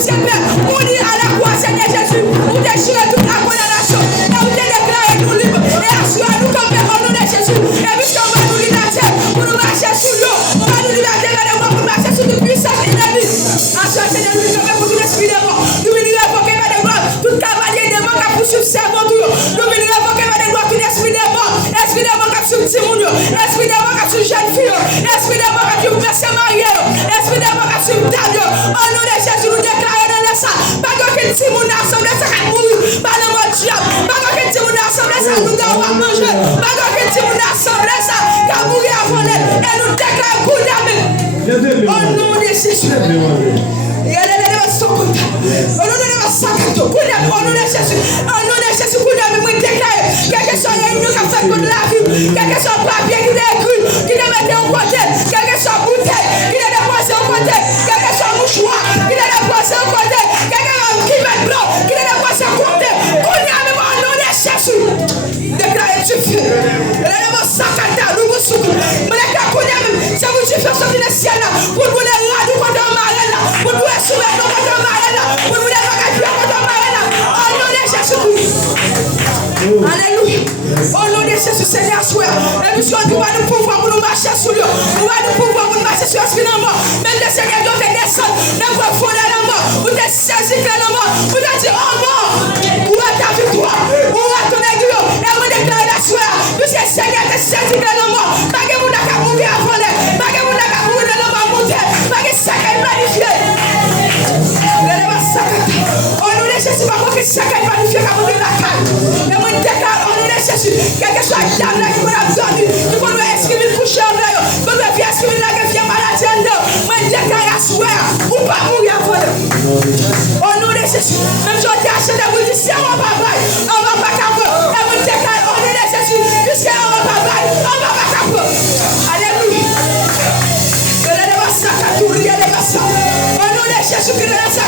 puisque Père, on est à la croix, Seigneur Jésus, où déchirer toute la condamnation, et où déclarer nous libres, et assurer nous comme Père, au nom de Jésus, et puisqu'on va nous libérer, pour nous marcher sous l'eau, on va nous libérer, pour marcher sous toute puissance ennemie. Assurer, Seigneur, nous libérer pour tout esprit de mort, nous libérer pour qu'il y ait des morts, tout cavalier de mort qui a poursuivi servant tout, nous libérer pour qu'il y ait des morts, tout esprit de mort, esprit de mort qui a poursuivi Timoun, esprit de mort qui a poursuivi jeune fille, esprit de mort qui a poursuivi monsieur marié, esprit de mort qui a poursuivi Daniel, au nom de Jésus, nous déclarons dans ça, pas qu'aucun Timoun assemblé, ça va mourir, par le mot diable, pas qu'aucun Timoun assemblé, ça nous doit manger, pas qu'aucun Timoun assemblé, ça va mourir avant l'aide, et nous déclarons coup d'amis, au nom de Jésus. Quel que soit l'ennemi qui a fait contre la vie, quel que soit le papier qui est écrit, qui est mis au côté, quel que soit la bouteille qui est déposé au côté, quel que soit le mouchoir qui est déposé au côté, quel que soit le kilomètre blanc qui est déposé au côté, qu'on y a même au nom de Jésus. Déclarez tu fais. Et là, Sakata, nous vous souffrons. Mais les gars, qu'on y a même, ça vous dit faire sortir le ciel là, pour vous les radios contre le malin là, pour vous les soumettre contre le malin là, pour vous les bagages contre le malin là, au nom de Jésus. Alléluia. Au nom de Jésus, Seigneur, soeur. Et nous sommes nous nous pouvoir pour nous marcher sur lui. Nous nous pouvoir pour nous marcher sur le finalement. Même le Seigneur doit te descendre. Nous va fonder la mort. Vous te saisir la mort. Vous te dire, oh mort, où est ta victoire? Où est ton aiguille? Et vous déclarez la soeur. Puisque le Seigneur te saisit la mort. Pas que vous n'avez qu'à mourir avant l'air. Pas que vous n'avez qu'à mourir dans la mort monter. Pas que ça qu'elle magnifié. Au nom de Jésus, pas que ça qu'elle magnifié comme on la calme. Et vous déclarez au nom de Jésus. Quel que soit le diable qui vous a besoin, nous pouvons escrire coucher en l'air. Nous pouvons escrire la guerre maladie en l'air. Moi, je déclare à souhait. Ou pas mourir avant l'air. Au nom de Jésus. Même si on t'a acheté, vous dites, si on va pas bailler, on va pas capter. Et vous déclarez au nom de Jésus. Puisque on va pas bailler, on va pas capter. Alléluia. Au nom de Jésus, qui est là, ça.